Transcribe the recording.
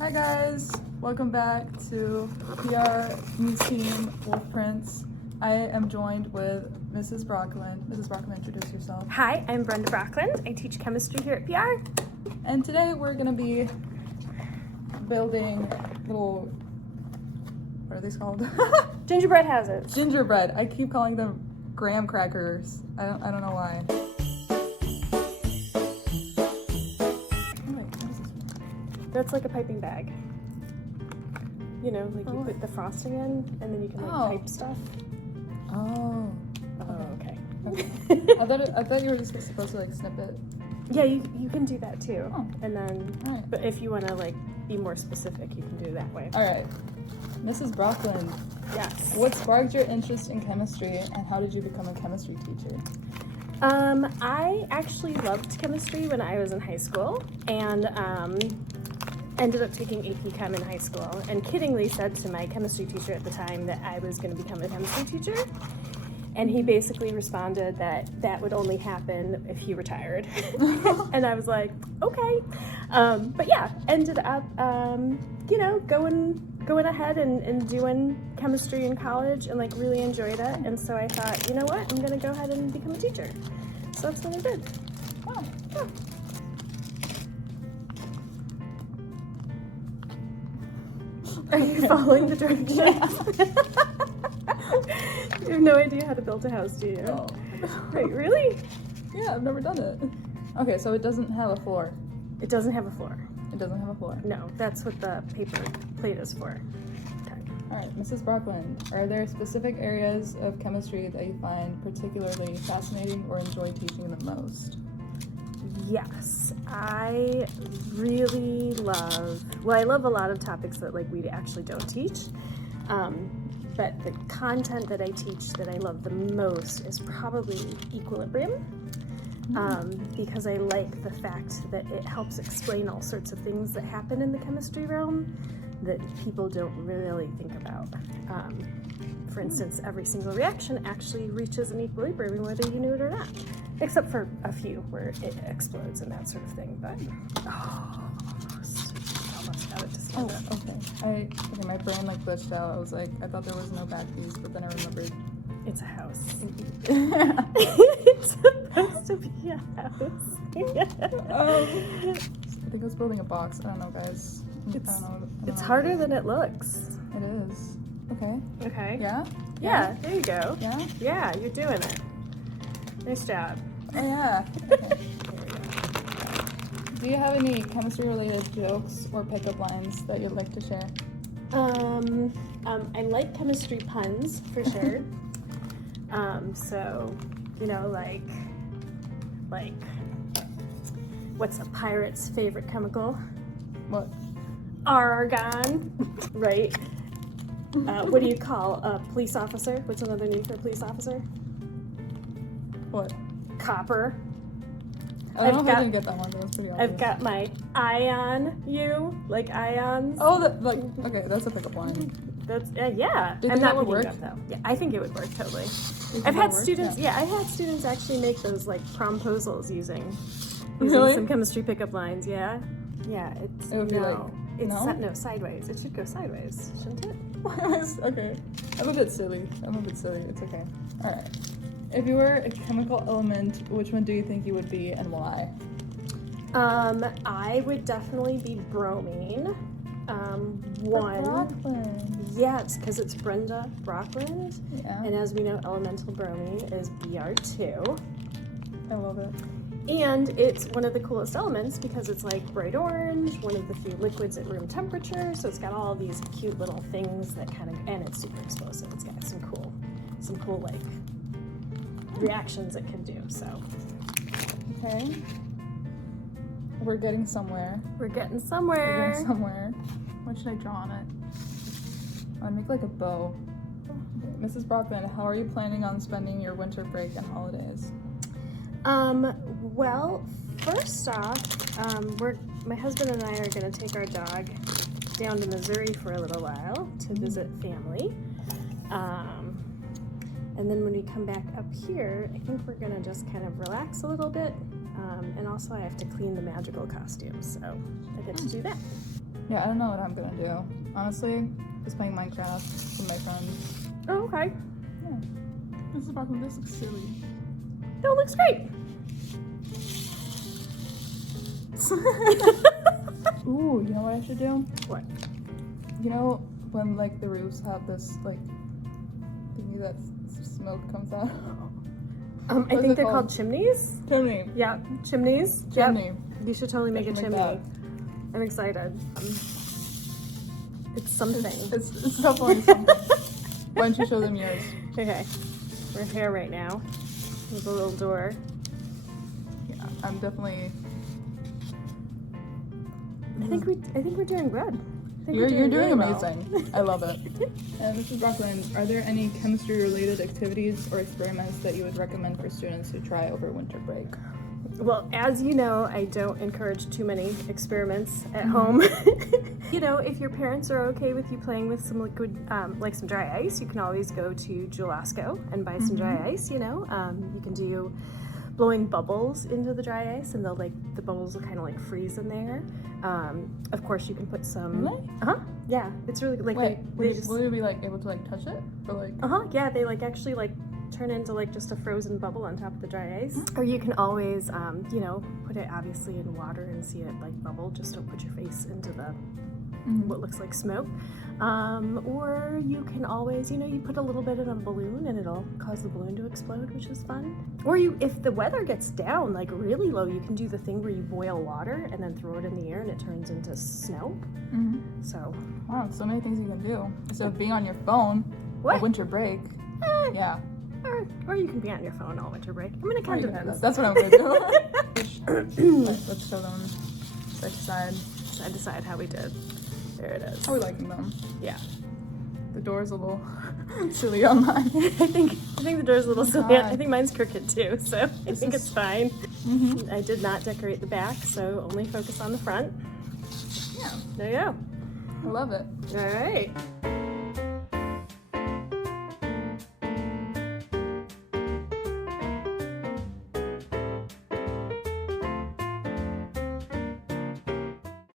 Hi guys, welcome back to PR News Team Wolf Prince. I am joined with Mrs. Brockland. Mrs. Brockland, introduce yourself. Hi, I'm Brenda Brockland. I teach chemistry here at PR. And today we're going to be building little, what are these called? Gingerbread houses. Gingerbread. I keep calling them graham crackers. I don't know why. That's like a piping bag. You know, like you put the frosting in and then you can like pipe stuff. Oh. Okay. I thought you were just supposed to like snip it. Yeah, you can do that too. Oh. And then, Right. but if you want to like be more specific, you can do it that way. All right. Mrs. Brockland, Yes. what sparked your interest in chemistry and how did you become a chemistry teacher? I actually loved chemistry when I was in high school and ended up taking AP Chem in high school and kiddingly said to my chemistry teacher at the time that I was going to become a chemistry teacher. And he basically responded that that would only happen if he retired. And I was like, okay. But yeah, ended up, going ahead and doing chemistry in college and like really enjoyed it. And so I thought, you know what, I'm going to go ahead and become a teacher. So that's what I did. Oh. Yeah. Are you following the directions? You have no idea how to build a house, do you? No. Wait, really? Yeah, I've never done it. Okay, so it doesn't have a floor. It doesn't have a floor. It doesn't have a floor. No, that's what the paper plate is for. Okay. All right, Mrs. Brockland, are there specific areas of chemistry that you find particularly fascinating or enjoy teaching the most? Yes, I really love, I love a lot of topics that like we actually don't teach. But the content that I teach that I love the most is probably equilibrium, because I like the fact that it helps explain all sorts of things that happen in the chemistry realm that people don't really think about. For instance, every single reaction actually reaches an equilibrium whether you knew it or not, except for a few where it explodes and that sort of thing, but almost got it to stand up. Okay. My brain like glitched out. I thought there was no back piece, but then I remembered. It's a house. It's supposed to be a house. I think I was building a box. I don't know, guys. It's harder than it looks. It is. Okay. Okay. Yeah? Yeah, there you go. Yeah? Yeah, you're doing it. Nice job. Oh, yeah. Okay. Do you have any chemistry-related jokes or pickup lines that you'd like to share? I like chemistry puns for sure. So, you know, like, what's a pirate's favorite chemical? What? Argon, right? What do you call a police officer? What's another name for a police officer? What? Copper. I don't know if I didn't get that one, but that's pretty obvious. I've got my eye on you, like ions. Oh, okay, that's a pickup line. That's yeah. Do you I'm think not that would picking work? it up though. Yeah, I think it would work totally. I've I've had students actually make those like promposals using Really? some chemistry pickup lines. Yeah, It would be like, no? no, sideways. It should go sideways, shouldn't it? Okay. I'm a bit silly. It's okay. All right. If you were a chemical element, which one do you think you would be and why? I would definitely be bromine. Brockland. Yes, because it's Brenda Brockland. Yeah. And as we know, elemental bromine is Br2. I love it. And it's one of the coolest elements because it's like bright orange, one of the few liquids at room temperature. So it's got all these cute little things that and it's super explosive. It's got some cool like reactions it can do. So. Okay. We're getting somewhere. We're getting somewhere. What should I draw on it? I'd make like a bow. Okay. Mrs. Brockland, how are you planning on spending your winter break and holidays? Well, first off, my husband and I are going to take our dog down to Missouri for a little while to visit family. And then when we come back up here, I think we're going to just kind of relax a little bit. And also I have to clean the magical costumes, so I get to do that. Yeah, I don't know what I'm gonna do. Honestly, just playing Minecraft with my friends. Oh, okay. Yeah. Mrs. Brockland, this looks silly. No, it looks great. Ooh, you know what I should do? What? You know when like the roofs have this like thingy that smoke comes out? I What is think it they're called? called chimneys. Chimney. Yeah, chimneys. Chimney. Yep. You should totally make a I should chimney. make I'm excited. It's something. It's definitely something. Why don't you show them yours? Okay, we're here right now with a little door. Yeah, I'm definitely. I think we're doing good. I think You're doing really well. amazing. I love it. Mrs. Brockland, are there any chemistry-related activities or experiments that you would recommend for students to try over winter break? Well, as you know, I don't encourage too many experiments at home. You know, if your parents are okay with you playing with some liquid, like some dry ice, you can always go to Julasco and buy some dry ice, you know. You can do blowing bubbles into the dry ice, and the bubbles will kind of like freeze in there. Of course, you can put some. Really? Yeah, it's really like Wait, they just. will you be like able to like touch it or like? Yeah, they like actually like turn into like just a frozen bubble on top of the dry ice. Or you can always, you know, put it obviously in water and see it like bubble. Just don't put your face into the what looks like smoke. Or you can always, you know, you put a little bit in a balloon and it'll cause the balloon to explode, which is fun. Or if the weather gets down like really low, you can do the thing where you boil water and then throw it in the air and it turns into snow. So Wow, so many things you can do instead of being on your phone. What? A winter break. Yeah. or you can be on your phone all winter break. I mean, it kind of depends. That's what I'm gonna do. Let's show them side to side. Side to side how we did. There it is. How are we liking them? Yeah. The door's a little silly on mine. I think the door's a little silly. God. I think mine's crooked too, so I think it's fine. I did not decorate the back, so only focus on the front. Yeah, There you go. I love it. All right.